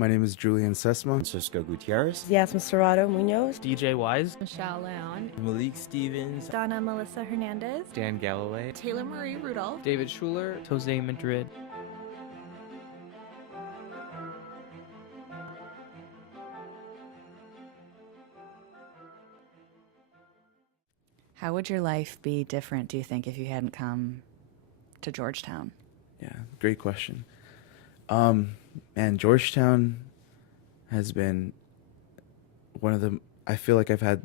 My name is Julian Sesma. Francisco Gutierrez. Yasmin Serrato Munoz. DJ Wise. Michelle Leon. Malik Stevens. Donna Melissa Hernandez. Dan Galloway. Taylor Marie Rudolph. David Schuler. Jose Madrid. How would your life be different, do you think, if you hadn't come to Georgetown? Yeah, great question. And Georgetown has been one of the, I feel like I've had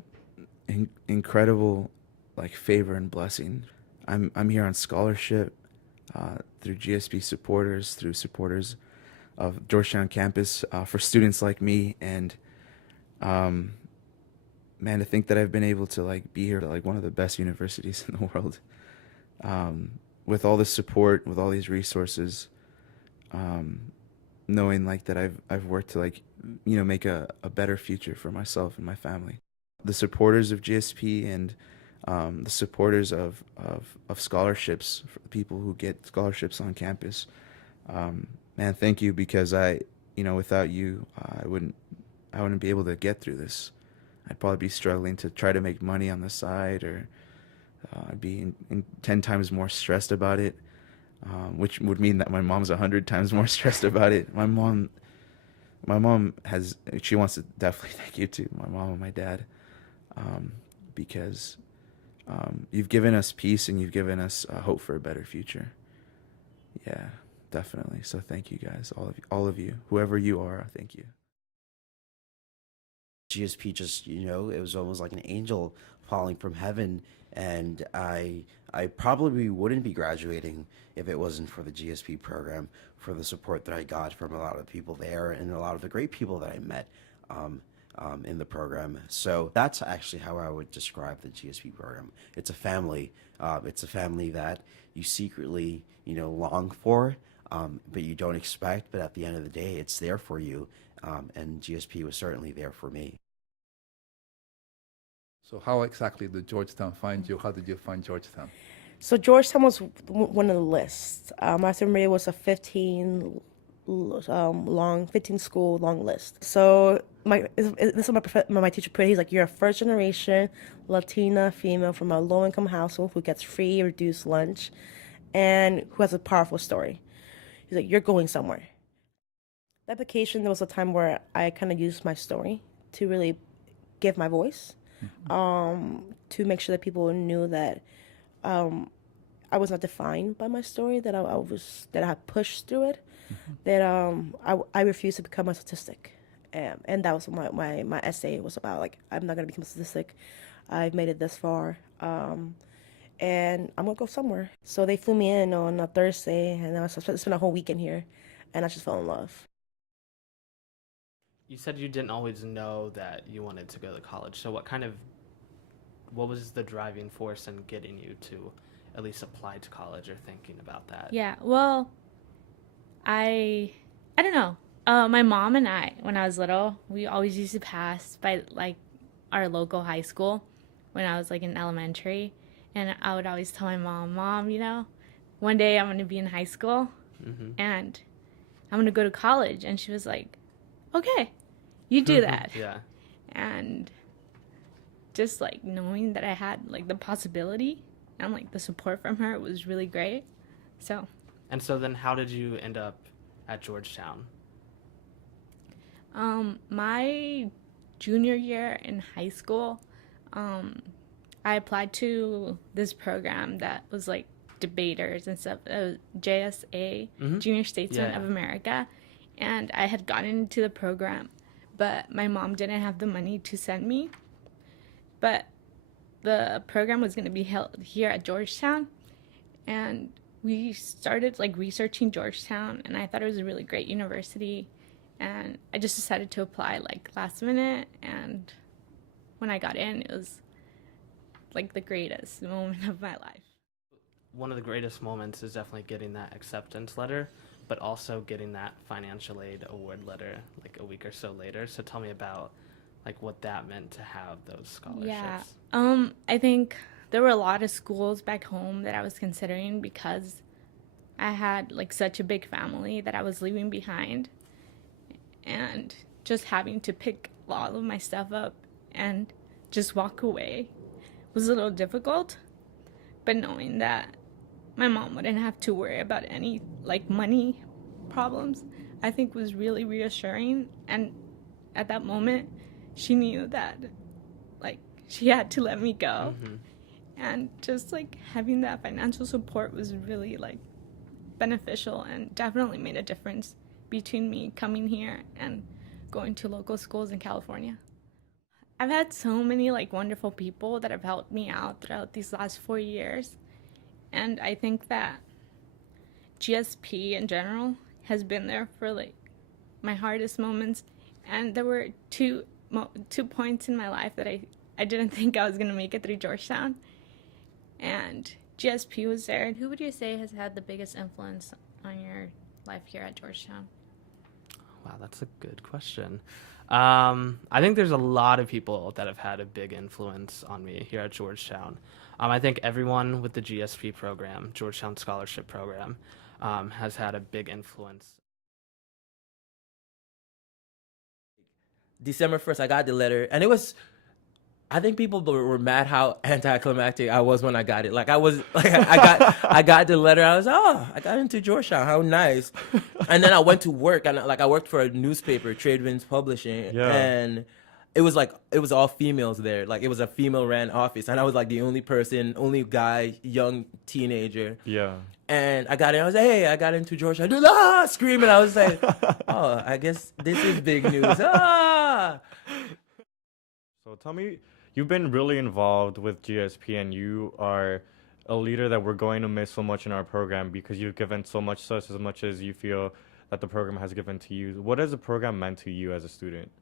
incredible like favor and blessing. I'm here on scholarship through GSP supporters, through supporters of Georgetown campus for students like me. And man, to think that I've been able to like be here at like one of the best universities in the world, with all this support, with all these resources, knowing like that I've worked to like, you know, make a better future for myself and my family. The supporters of GSP and the supporters of scholarships, for people who get scholarships on campus, man, thank you, because without you, I wouldn't be able to get through this. I'd probably be struggling to try to make money on the side, or I'd be 10 times more stressed about it, which would mean that my mom's 100 times more stressed about it. My mom she wants to definitely thank you too, my mom and my dad, because you've given us peace and you've given us hope for a better future. Yeah, definitely. So thank you guys, all of you, whoever you are, thank you. GSP just, it was almost like an angel falling from heaven, and I probably wouldn't be graduating if it wasn't for the GSP program, for the support that I got from a lot of people there and a lot of the great people that I met in the program. So that's actually how I would describe the GSP program. It's a family. It's a family that you secretly, long for, but you don't expect. But at the end of the day, it's there for you. And GSP was certainly there for me. So how exactly did Georgetown find you? How did you find Georgetown? So Georgetown was one of the lists. I remember it was a 15 school long list. So this is my teacher put it. He's like, you're a first generation Latina female from a low income household who gets free reduced lunch and who has a powerful story. He's like, you're going somewhere. The application, there was a time where I kind of used my story to really give my voice, to make sure that people knew that I was not defined by my story, that I had pushed through it, that I refused to become a statistic. And that was my essay was about, like, I'm not going to become a statistic. I've made it this far, and I'm going to go somewhere. So they flew me in on a Thursday, and I spent a whole weekend here, and I just fell in love. You said you didn't always know that you wanted to go to college. So what was the driving force in getting you to at least apply to college or thinking about that? Yeah, well, I don't know. My mom and I, when I was little, we always used to pass by like our local high school when I was like in elementary, and I would always tell my mom, one day I'm going to be in high school and I'm going to go to college. And she was like, okay, you do that. Yeah. And just like knowing that I had like the possibility and like the support from her was really great. And so then how did you end up at Georgetown? My junior year in high school, I applied to this program that was like debaters and stuff. It was JSA, Junior Statesman of America. And I had gotten into the program, but my mom didn't have the money to send me. But the program was going to be held here at Georgetown, and we started like researching Georgetown, and I thought it was a really great university, and I just decided to apply like last minute, and when I got in, it was like the greatest moment of my life. One of the greatest moments is definitely getting that acceptance letter, but also getting that financial aid award letter like a week or so later. So tell me about like what that meant to have those scholarships. Yeah, I think there were a lot of schools back home that I was considering because I had like such a big family that I was leaving behind. And just having to pick all of my stuff up and just walk away was a little difficult. But knowing that my mom wouldn't have to worry about any like money problems, I think was really reassuring. And at that moment, she knew that like she had to let me go. And just like having that financial support was really like beneficial and definitely made a difference between me coming here and going to local schools in California. I've had so many like wonderful people that have helped me out throughout these last 4 years. And I think that GSP in general has been there for like my hardest moments. And there were two points in my life that I didn't think I was going to make it through Georgetown. And GSP was there. Who would you say has had the biggest influence on your life here at Georgetown? Wow, that's a good question. I think there's a lot of people that have had a big influence on me here at Georgetown. I think everyone with the GSP program, Georgetown Scholarship Program, has had a big influence. December 1st, I got the letter, and it was, I think people were mad how anticlimactic I was when I got it. Like I was, like I got the letter. I was, oh, I got into Georgetown. How nice. And then I went to work, and like I worked for a newspaper, Trade Winds Publishing, and it was all females there. Like it was a female-ran office, and I was like the only person, only guy, young teenager. Yeah. And I got in. I was like, hey, I got into Georgetown. Ah, screaming. I was like, oh, I guess this is big news. Ah. So tell me, you've been really involved with GSP, and you are a leader that we're going to miss so much in our program because you've given so much to us as much as you feel that the program has given to you. What has the program meant to you as a student?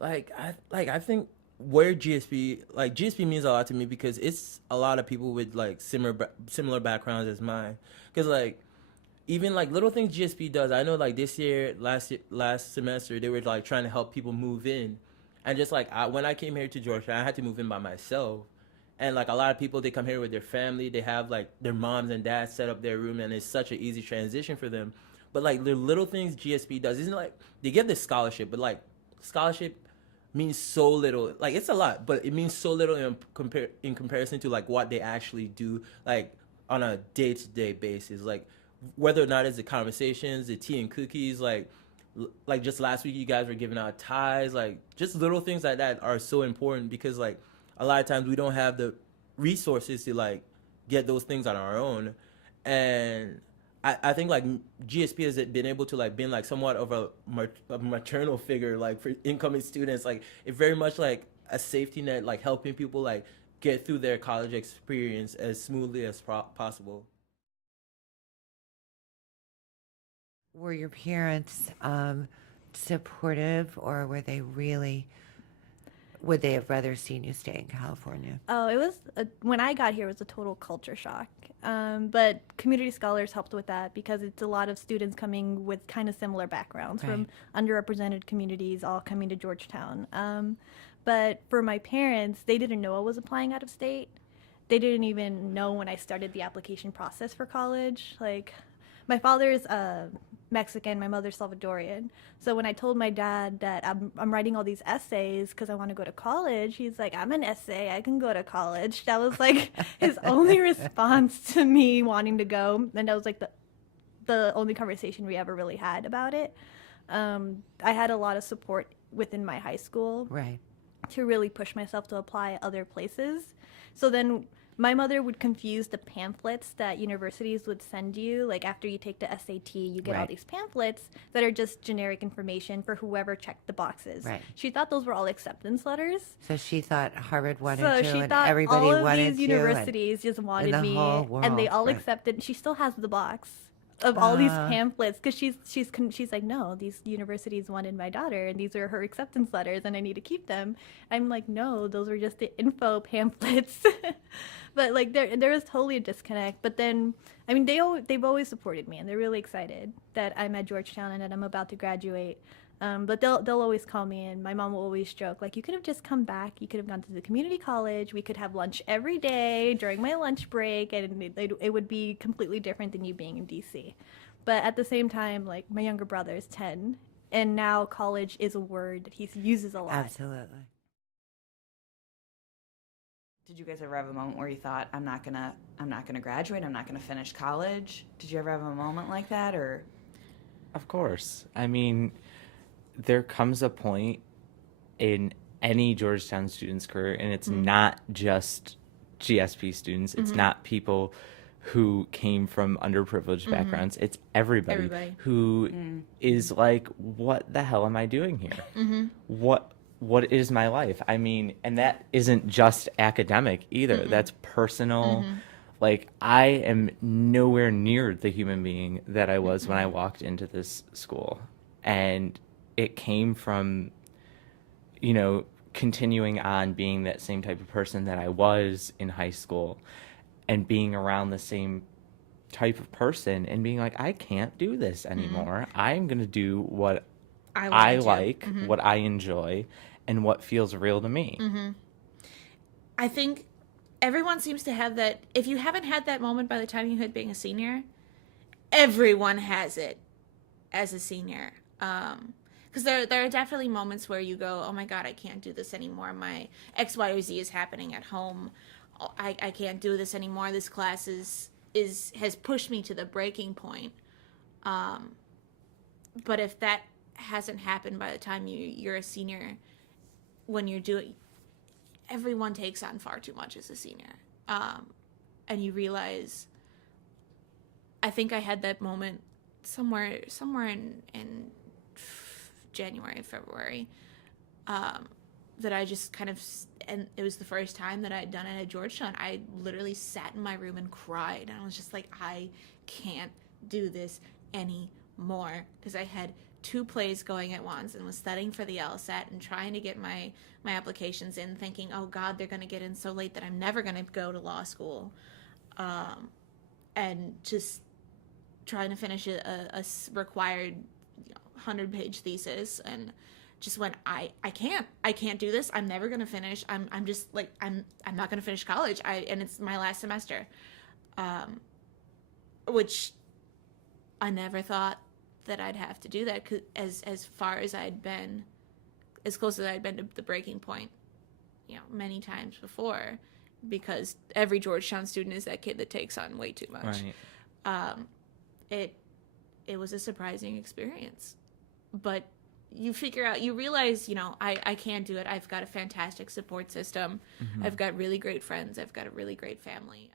I think where GSP means a lot to me because it's a lot of people with like similar backgrounds as mine. Because like even like little things GSP does, I know like this year, last semester, they were like trying to help people move in. And just like when I came here to Georgetown, I had to move in by myself. And like a lot of people, they come here with their family. They have like their moms and dads set up their room, and it's such an easy transition for them. But like the little things GSP does, isn't like they give this scholarship, but like scholarship means so little. Like it's a lot, but it means so little in comparison to like what they actually do, like on a day-to-day basis. Like whether or not it's the conversations, the tea and cookies, like just last week you guys were giving out ties, like just little things like that are so important because like a lot of times we don't have the resources to like get those things on our own. And I think like GSP has been able to like been like somewhat of a maternal figure like for incoming students. Like it very much like a safety net, like helping people like get through their college experience as smoothly as possible. Were your parents supportive, or would they have rather seen you stay in California? Oh, it was when I got here, it was a total culture shock. But community scholars helped with that because it's a lot of students coming with kind of similar backgrounds from underrepresented communities, all coming to Georgetown. But for my parents, they didn't know I was applying out of state. They didn't even know when I started the application process for college. Like, my father's Mexican, my mother's Salvadorian. So when I told my dad that I'm writing all these essays because I want to go to college, he's like, I'm an essay, I can go to college. That was like his only response to me wanting to go. And that was like the only conversation we ever really had about it. I had a lot of support within my high school to really push myself to apply other places. So then my mother would confuse the pamphlets that universities would send you. Like after you take the SAT, you get all these pamphlets that are just generic information for whoever checked the boxes. She thought those were all acceptance letters. So she thought Harvard wanted so you, she and thought everybody all of wanted these you, universities just wanted and the me, whole world, and they all accepted. She still has the box of all these pamphlets because she's like, no, these universities wanted my daughter, and these are her acceptance letters, and I need to keep them. I'm like, no, those were just the info pamphlets. But like there was totally a disconnect. But then, I mean, they've always supported me, and they're really excited that I'm at Georgetown and that I'm about to graduate. But they'll always call me, and my mom will always joke, like, you could have just come back. You could have gone to the community college. We could have lunch every day during my lunch break, and it would be completely different than you being in DC. But at the same time, like, my younger brother is 10, and now college is a word that he uses a lot. Absolutely. Did you guys ever have a moment where you thought, I'm not gonna graduate, I'm not gonna finish college? Did you ever have a moment like that, or? Of course. I mean, there comes a point in any Georgetown student's career, and it's not just GSP students, it's not people who came from underprivileged backgrounds, it's everybody. Who is like, what the hell am I doing here? What is my life? I mean, and that isn't just academic either. That's personal. Like, I am nowhere near the human being that I was when I walked into this school. And it came from, you know, continuing on being that same type of person that I was in high school and being around the same type of person and being like, I can't do this anymore. I'm going to do what I like, what I enjoy, and what feels real to me. I think everyone seems to have that. If you haven't had that moment by the time you hit being a senior, everyone has it as a senior. Because there are definitely moments where you go, oh my God, I can't do this anymore. My X, Y, or Z is happening at home. I can't do this anymore. This class has pushed me to the breaking point. But if that hasn't happened by the time you're a senior, when you're doing, everyone takes on far too much as a senior. And you realize, I think I had that moment somewhere in January, February, that I just kind of, and it was the first time that I had done it at Georgetown. I literally sat in my room and cried. And I was just like, I can't do this anymore. Because I had 2 plays going at once and was studying for the LSAT and trying to get my applications in, thinking, oh God, they're going to get in so late that I'm never going to go to law school. And just trying to finish a required 100-page thesis, and just went, I can't do this. I'm never going to finish. I'm just like, I'm not going to finish college. And it's my last semester. Which I never thought that I'd have to do that, 'cause as far as I'd been, as close as I'd been to the breaking point, many times before, because every Georgetown student is that kid that takes on way too much. Right. It was a surprising experience, but you realize, I can do it. I've got a fantastic support system. I've got really great friends. I've got a really great family.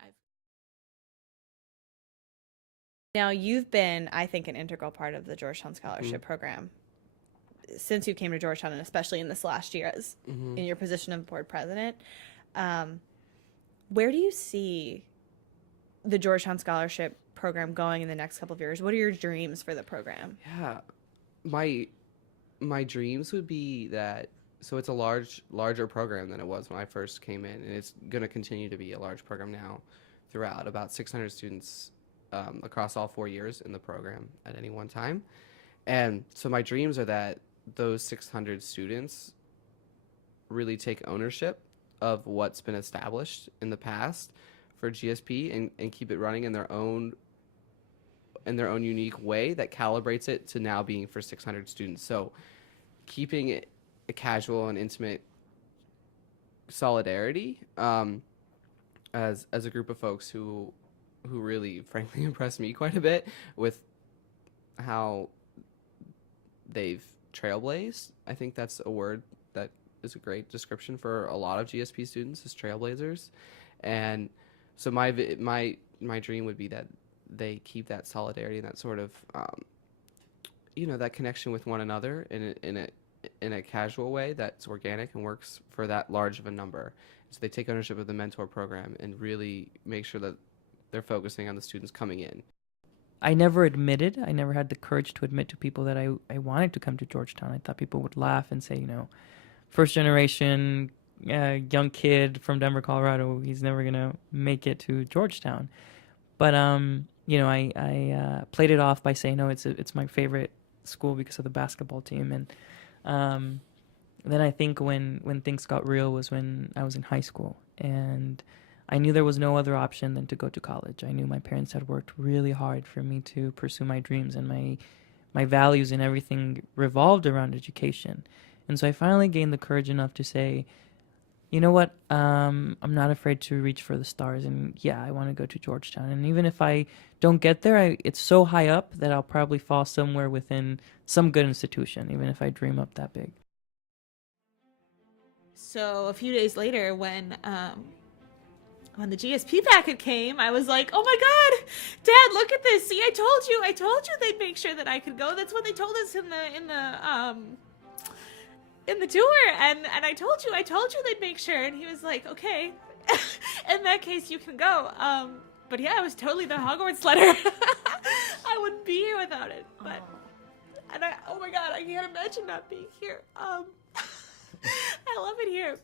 Now, you've been, I think, an integral part of the Georgetown Scholarship Program since you came to Georgetown, and especially in this last year as in your position of board president. Where do you see the Georgetown Scholarship Program going in the next couple of years? What are your dreams for the program? Yeah, my dreams would be that, so it's a larger program than it was when I first came in, and it's going to continue to be a large program now throughout, about 600 students across all 4 years in the program at any one time. And so my dreams are that those 600 students really take ownership of what's been established in the past for GSP and keep it running in their own unique way that calibrates it to now being for 600 students. So keeping it a casual and intimate solidarity as a group of folks who really frankly impressed me quite a bit with how they've trailblazed. I think that's a word that is a great description for a lot of GSP students, is trailblazers. And so my dream would be that they keep that solidarity and that sort of that connection with one another in a casual way that's organic and works for that large of a number. So they take ownership of the mentor program and really make sure that they're focusing on the students coming in. I never had the courage to admit to people that I wanted to come to Georgetown. I thought people would laugh and say, first generation young kid from Denver, Colorado, he's never going to make it to Georgetown. But, I played it off by saying, no, it's my favorite school because of the basketball team. And then I think when things got real was when I was in high school. And I knew there was no other option than to go to college. I knew my parents had worked really hard for me to pursue my dreams, and my my values and everything revolved around education. And so I finally gained the courage enough to say, you know what, I'm not afraid to reach for the stars, and yeah, I want to go to Georgetown. And even if I don't get there, it's so high up that I'll probably fall somewhere within some good institution, even if I dream up that big. So a few days later, when the GSP packet came, I was like, "Oh my God, Dad, look at this! See, I told you they'd make sure that I could go. That's what they told us in the tour, and I told you they'd make sure." And he was like, "Okay, in that case, you can go." But yeah, it was totally the Hogwarts letter. I wouldn't be here without it. But oh my God, I can't imagine not being here. I love it here.